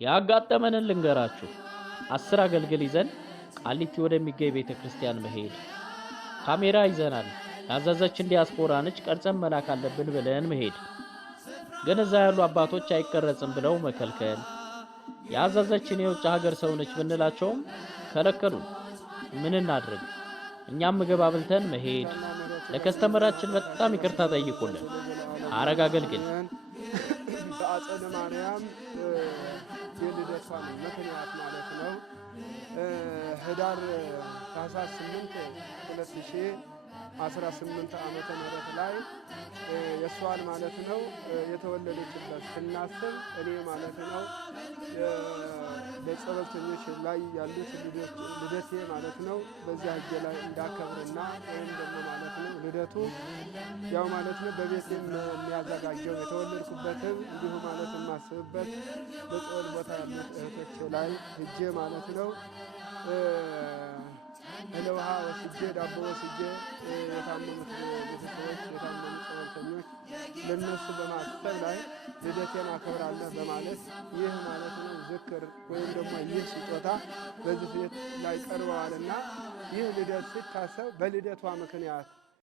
ያጋጠመንን ልንገራችሁ። 10 አገልግል ይዘን ቃሊቲ ወደሚገኝ ቤተክርስቲያን መሄድ። ካሜራ ይዘናል። ያዘዘችን ዲያስፖራ ነች፣ ቀርጸን መላክ አለብን ብለን መሄድ። ግን እዛ ያሉ አባቶች አይቀረጽም ብለው መከልከል። ያዘዘችን የውጭ ሀገር ሰው ነች ብንላቸውም ከለከሉን። ምን እናድርግ? እኛም ምግብ አብልተን መሄድ። ለከስተመራችን በጣም ይቅርታ ጠይቁልን። ሐረግ አገልግል በአጸደ ማርያም የልደቷ ምክንያት ማለት ነው። ህዳር ታኅሳስ 8 2018 ዓመተ ምህረት ላይ የሷን ማለት ነው የተወለደችበት ስናስብ እኔ ማለት ነው በጸበልተኞች ላይ ያሉት ልደቴ ማለት ነው በዚያ እጄ ላይ እንዳከብርና ወይም ደግሞ ማለት ነው ልደቱ ያው ማለት ነው በቤት የሚያዘጋጀው የተወለድኩበትም እንዲሁ ማለት የማስብበት በጸበል ቦታ ያሉት እህቶቼ ላይ እጄ ማለት ነው ለውሃ ወስጄ ዳቦ ወስጄ የታመሙት ቤተሰቦች የታመሙ ጸበልተኞች ለነሱ በማሰብ ላይ ልደቴን አከብራለሁ በማለት ይህ ማለት ነው ዝክር ወይም ደግሞ ይህ ስጦታ በዚህ ቤት ላይ ቀርበዋልና ይህ ልደት ሲታሰብ በልደቷ ምክንያት